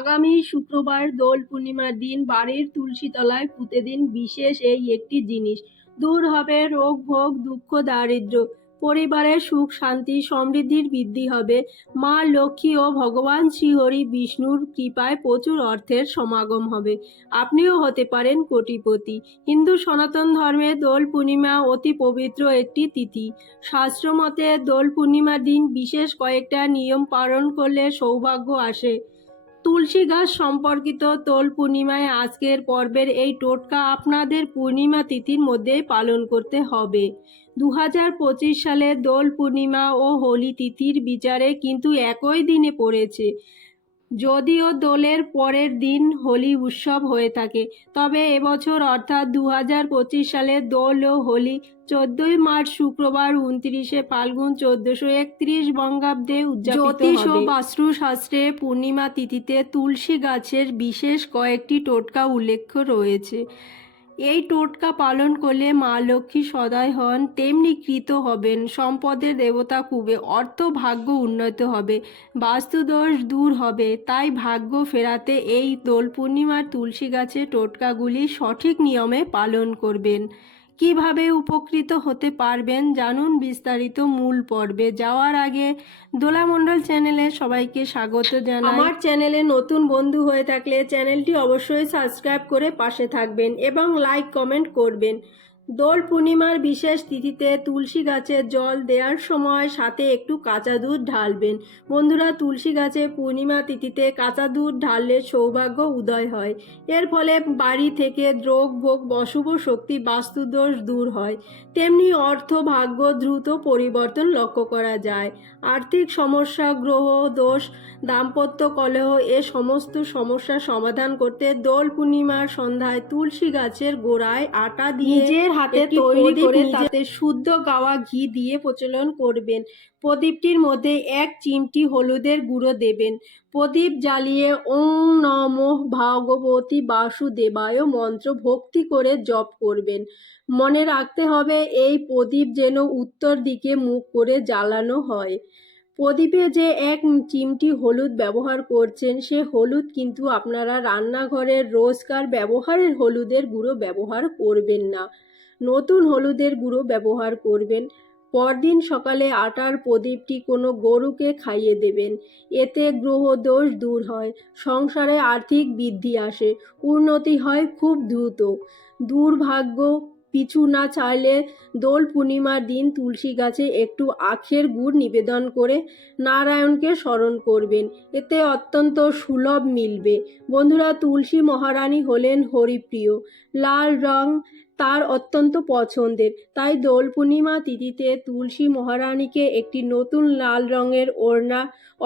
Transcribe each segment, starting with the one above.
আগামী শুক্রবার দোল পূর্ণিমার দিন বাড়ির তুলসী তলায় পুঁতে দিন বিশেষ এই একটি জিনিস। দূর হবে রোগ, ভোগ, দুঃখ, দারিদ্র। পরিবারের সুখ, শান্তি, সমৃদ্ধির বৃদ্ধি হবে। মা, লক্ষ্মী ও ভগবান শ্রীহরি বিষ্ণুর কৃপায় প্রচুর অর্থের সমাগম হবে। আপনিও হতে পারেন কোটিপতি। হিন্দু সনাতন ধর্মে দোল পূর্ণিমা অতি পবিত্র একটি তিথি। শাস্ত্রমতে দোল পূর্ণিমার দিন বিশেষ কয়েকটা নিয়ম পালন করলে সৌভাগ্য আসে। তুলসী গাছ সম্পর্কিত তোল পূর্ণিমায় আজকের পর্বের এই টোটকা আপনাদের পূর্ণিমা তিথির মধ্যেই পালন করতে হবে। দু সালে দোল পূর্ণিমা ও হোলি তিথির বিচারে কিন্তু একই দিনে পড়েছে। যদিও দোলের পরের দিন হোলি উৎসব হয়ে থাকে তবে এবছর অর্থাৎ দু হাজার পঁচিশ সালে দোল ও হোলি চোদ্দই মার্চ শুক্রবার উনত্রিশে ফাল্গুন চোদ্দশো একত্রিশ বঙ্গাব্দে জ্যোতিষ ও বাস্তু শাস্ত্রে পূর্ণিমা তিথিতে তুলসী গাছের বিশেষ কয়েকটি টোটকা উল্লেখ রয়েছে। এই টোটকা পালন করলে মা লক্ষ্মী সদয় হন, তেমনি কৃত হবেন। সম্পদের দেবতা কুবে অর্থ ভাগ্য উন্নত হবে, বাস্তুদোষ দূর হবে। তাই ভাগ্য ফেরাতে এই দোল পূর্ণিমার তুলসী গাছের টোটকাগুলি সঠিক নিয়মে পালন করবেন। কীভাবে উপকৃত হতে পারবেন জানুন বিস্তারিত মূল পর্বে। যাওয়ার আগে দোলামণ্ডল চ্যানেলে সবাইকে স্বাগত জানাই। আমার চ্যানেলে নতুন বন্ধু হয়ে থাকলে চ্যানেলটি অবশ্যই সাবস্ক্রাইব করে পাশে থাকবেন এবং লাইক, কমেন্ট করবেন। দোল পূর্ণিমার বিশেষ তিথিতে তুলসী গাছে জল দেওয়ার সময় সাথে একটু কাঁচা দুধ ঢালবেন। বন্ধুরা, তুলসী গাছে পূর্ণিমা তিথিতে কাঁচা দুধ ঢাললে সৌভাগ্য উদয় হয়। এর ফলে বাড়ি থেকে দ্রোগ, ভোগ অশুভ শক্তি, বাস্তুদোষ দূর হয়। তেমনি অর্থ, ভাগ্য দ্রুত পরিবর্তন লক্ষ্য করা যায়। আর্থিক সমস্যা, গ্রহ, দোষ, দাম্পত্য কলহ, এ সমস্ত সমস্যার সমাধান করতে দোল পূর্ণিমার সন্ধ্যায় তুলসী গাছের গোড়ায় আটা দিয়ে হাতে তৈরি করে তাতে শুদ্ধ গাওয়া ঘি দিয়ে প্রচলন করবেন। প্রদীপটির মধ্যে এক চিমটি হলুদের গুঁড়ো দেবেন। প্রদীপ জ্বালিয়ে ওং নম ভাগবতী বাসুদেবায় মন্ত্র ভক্তি করে জপ করবেন। মনে রাখতে হবে এই প্রদীপ যেন উত্তর দিকে মুখ করে জ্বালানো হয়। প্রদীপে যে এক চিমটি হলুদ ব্যবহার করছেন, সে হলুদ কিন্তু আপনারা রান্নাঘরের রোজকার ব্যবহারের হলুদের গুঁড়ো ব্যবহার করবেন না। নতুন হলুদের গুঁড়ো ব্যবহার করবেন। পরদিন সকালে আটার প্রদীপটি কোনো গরুকে খাইয়ে দেবেন। এতে গ্রহ দোষ দূর হয়, সংসারে আর্থিক বৃদ্ধি আসে, উন্নতি হয় খুব দ্রুত। দুর্ভাগ্য পিছু না চাইলে দোল পূর্ণিমার দিন তুলসী গাছে একটু আখের গুড় নিবেদন করে নারায়ণকে স্মরণ করবেন। এতে অত্যন্ত সুলভ মিলবে। বন্ধুরা, তুলসী মহারানী হলেন হরিপ্রিয়। লাল রং তার অত্যন্ত পছন্দের। তাই দোল পূর্ণিমা তিথিতে তুলসী মহারানীকে একটি নতুন লাল রঙের ওড়না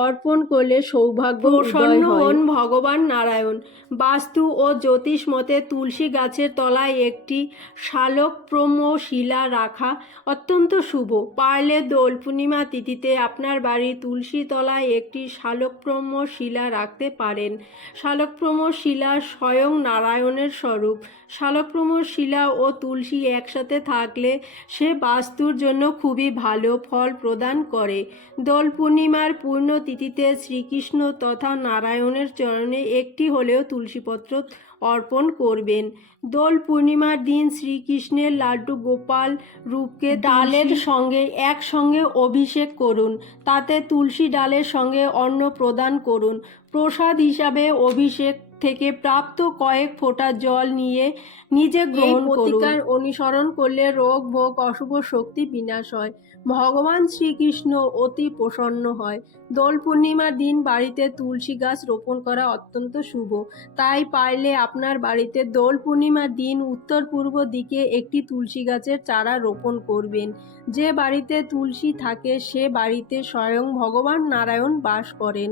অর্পণ করলে সৌভাগ্য প্রসন্ন হন ভগবান নারায়ণ। বাস্তু ও জ্যোতিষ মতে তুলসী গাছের তলায় একটি শালকপ্রম শিলা রাখা অত্যন্ত শুভ। পারলে দোল পূর্ণিমা তিথিতে আপনার বাড়ির তুলসী তলায় একটি শালকপ্রম শিলা রাখতে পারেন। শালকপ্রম শিলা স্বয়ং নারায়ণের স্বরূপ। শালক্রম শিলা ও তুলসী একসাথে থাকলে সে বাস্তুর জন্য খুবই ভালো ফল প্রদান করে। দোল পূর্ণিমার পূর্ণ তিথিতে শ্রীকৃষ্ণ তথা নারায়ণের চরণে একটি হলেও তুলসীপত্র অর্পণ করবেন। দোল পূর্ণিমার দিন শ্রীকৃষ্ণের লাড্ডু গোপাল রূপকে ডালের সঙ্গে একসঙ্গে অভিষেক করুন। তাতে তুলসী ডালের সঙ্গে অন্ন প্রদান করুন। প্রসাদ হিসাবে অভিষেক থেকে প্রাপ্ত কয়েক ফোঁটা জল নিয়ে নিজে গ্রহণ প্রতিকার অনুসরণ করলে রোগ ভোগ অশুভ শক্তি বিনাশ হয়। ভগবান শ্রীকৃষ্ণ অতি প্রসন্ন হয়। দোল পূর্ণিমার দিন বাড়িতে তুলসী গাছ রোপণ করা অত্যন্ত শুভ। তাই পাইলে আপনার বাড়িতে দোল পূর্ণিমার দিন উত্তর পূর্ব দিকে একটি তুলসী গাছের চারা রোপণ করবেন। যে বাড়িতে তুলসী থাকে সে বাড়িতে স্বয়ং ভগবান নারায়ণ বাস করেন।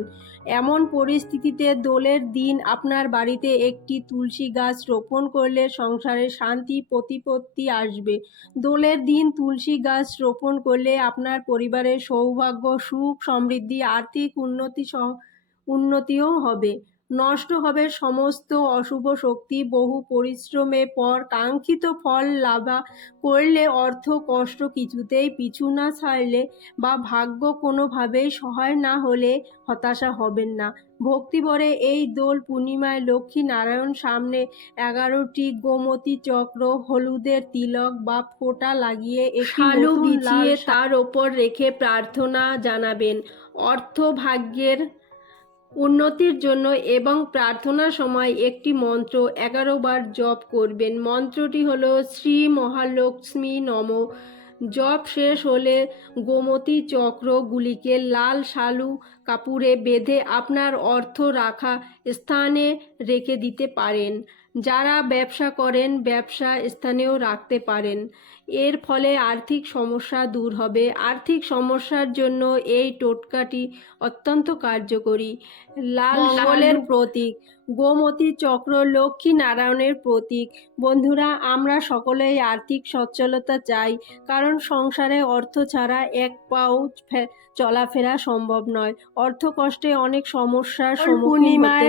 এমন পরিস্থিতিতে দোলের দিন আপনার বাড়িতে একটি তুলসী গাছ রোপণ করলে সংসারে শান্তি, প্রতিপত্তি আসবে। দোলের দিন তুলসী গাছ রোপণ করলে আপনার পরিবারের সৌভাগ্য, সুখ, সমৃদ্ধি, আর্থিক উন্নতি সহ উন্নতিও হবে। নষ্ট হবে সমস্ত অশুভ শক্তি। বহু পরিশ্রমে পর কাঙ্ক্ষিত ফল লাভা করলে অর্থ কষ্ট কিছুতেই পিছু না ছাড়লে বা ভাগ্য কোনোভাবেই সহায় না হলে হতাশা হবেন না। ভক্তিভরে এই দোল পূর্ণিমায় লক্ষ্মী নারায়ণ সামনে এগারোটি গোমতী চক্র হলুদের তিলক বা ফোঁটা লাগিয়ে শালু বিছিয়ে তার ওপর রেখে প্রার্থনা জানাবেন। অর্থ ভাগ্যের উন্নতির জন্য এবং প্রার্থনার সময় একটি মন্ত্র এগারো বার জপ করবেন। মন্ত্রটি হলো শ্রী মহালক্ষ্মী নম। জপ শেষ হলে গোমতী চক্রগুলিকে লাল শালু কাপড়ে বেঁধে আপনার অর্থ রাখা স্থানে রেখে দিতে পারেন। যারা ব্যবসা করেন, ব্যবসা স্থানেও রাখতে পারেন। এর ফলে আর্থিক সমস্যা দূর হবে। আর্থিক সমস্যার জন্য এই টোটকাটি অত্যন্ত কার্যকরী। লাল মঙ্গলের প্রতীক গোমতী চক্র লক্ষ্মী নারায়ণের প্রতীক। বন্ধুরা আমরা সকলেই আর্থিক সচ্ছলতা চাই কারণ সংসারে অর্থ ছাড়া এক পাও চলাফেরা সম্ভব নয়। অর্থ কষ্টে অনেক সমস্যার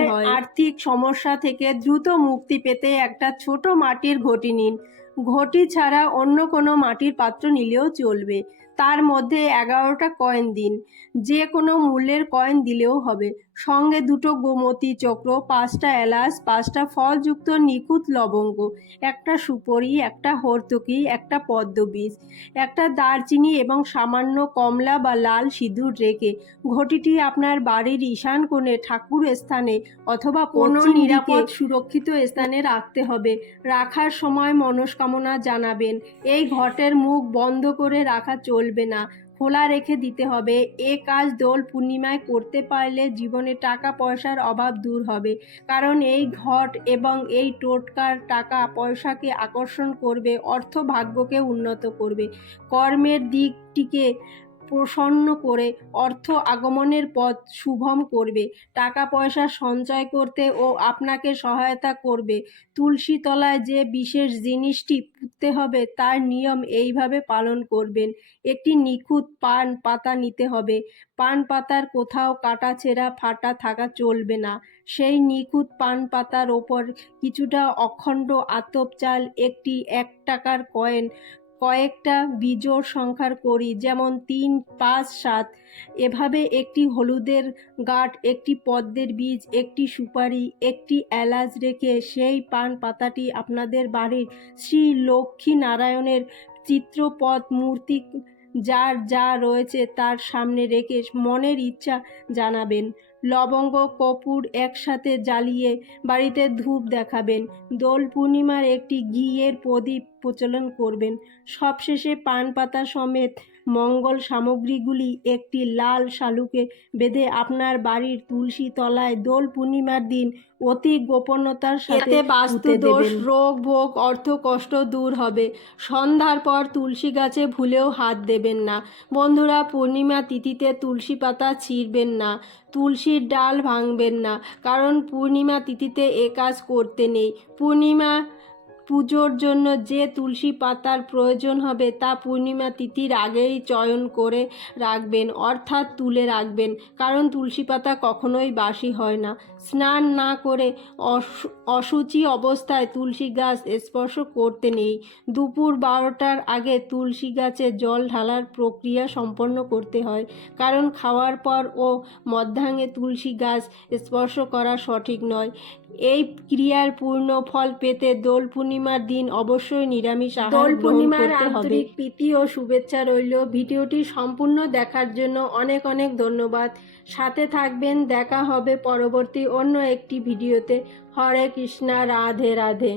হয়। আর্থিক সমস্যা থেকে দ্রুত মুক্তি পেতে একটা ছোট মাটির ঘটি নিন। ঘটি ছাড়া অন্য কোনো মাটির পাত্র নিলেও চলবে। তার মধ্যে এগারোটা কয়েন দিন। যে কোনো মূল্যের কয়েন দিলেও হবে। সঙ্গে দুটো গোমতী চক্র পাঁচটা এলাচ পাঁচটা ফলযুক্ত নিখুঁত লবঙ্গ একটা সুপরি একটা হর্তকি একটা পদ্মবীজ একটা দারচিনি এবং সামান্য কমলা বা লাল সিঁদুর রেখে ঘটিটি আপনার বাড়ির ঈশান কোণে ঠাকুর স্থানে অথবা কোনো নিরাপদ সুরক্ষিত স্থানে রাখতে হবে। রাখার সময় মনস্কামনা জানাবেন। এই ঘটের মুখ বন্ধ করে রাখা চলবে না। খোলা রেখে দিতে হবে। এ কাজ দোল পূর্ণিমায় করতে পারলে জীবনে টাকা পয়সার অভাব দূর হবে। কারণ এই ঘট এবং এই টোটকার টাকা পয়সাকে আকর্ষণ করবে অর্থ ভাগ্যকে উন্নত করবে। কর্মের দিকটিকে প্রসন্ন করে অর্থ আগমনের পথ শুভম করবে। টাকা পয়সা সঞ্চয় করতে ও আপনাকে সহায়তা করবে। তুলসী তলায় যে বিশেষ জিনিসটি পুঁততে হবে, তার নিয়ম এইভাবে পালন করবেন। একটি নিখুঁত পান পাতা নিতে হবে। পান পাতার কোথাও কাটা ছেঁড়া ফাটা থাকা চলবে না। সেই নিখুঁত পান পাতার ওপর কিছুটা অখণ্ড আতপ চাল, একটি এক টাকার কয়েন কয়েকটা বিজোড় সংখ্যার করি যেমন তিন, পাঁচ, সাত। এভাবে একটি হলুদের গাঠ একটি পদ্মের বীজ, একটি সুপারি, একটি এলাচ রেখে সেই পান পাতাটি আপনাদের বাড়ির শ্রী লক্ষ্মী নারায়ণের চিত্রপথ মূর্তি যার যা রয়েছে তার সামনে রেখে মনের ইচ্ছা জানাবেন। লবঙ্গ, কপুর একসাথে জ্বালিয়ে বাড়িতে ধূপ দেখাবেন। দোল পূর্ণিমার একটি ঘিয়ের প্রদীপ প্রচলন করবেন। সবশেষে পান পাতা সমেত মঙ্গল সামগ্রীগুলি একটি লাল শালুকে বেঁধে আপনার বাড়ির তুলসী তলায় দোল পূর্ণিমার দিন অতি গোপনতার সাথে বাস্তু দোষ, রোগ ভোগ অর্থ কষ্ট দূর হবে। সন্ধ্যার পর তুলসী গাছে ভুলেও হাত দেবেন না। বন্ধুরা পূর্ণিমা তিথিতে তুলসী পাতা ছিঁড়বেন না। তুলসীর ডাল ভাঙবেন না। কারণ পূর্ণিমা তিথিতে এ কাজ করতে নেই। পূর্ণিমা পুজোর জন্য যে তুলসী পাতার প্রয়োজন হবে তা পূর্ণিমা তিথির আগেই চয়ন করে রাখবেন, অর্থাৎ তুলে রাখবেন। কারণ তুলসী পাতা কখনোই বাসি হয় না। স্নান না করে অসু- অসুচি অবস্থায় তুলসী গাছ স্পর্শ করতে নেই। দুপুর বারোটার আগে তুলসী গাছে জল ঢালার প্রক্রিয়া সম্পন্ন করতে হয়। কারণ খাওয়ার পর ও মধ্যাহ্নে তুলসী গাছ স্পর্শ করা সঠিক নয়। এই ক্রিয়ার পূর্ণ ফল পেতে দোল পূর্ণিমার দিন অবশ্যই নিরামিষ আহার দোল পূর্ণিমার আন্তরিক প্রীতি ও শুভেচ্ছা রইল। ভিডিওটি সম্পূর্ণ দেখার জন্য অনেক অনেক ধন্যবাদ। সাথে থাকবেন দেখা হবে পরবর্তী অন্য একটি ভিডিওতে। হরে কৃষ্ণা রাধে রাধে।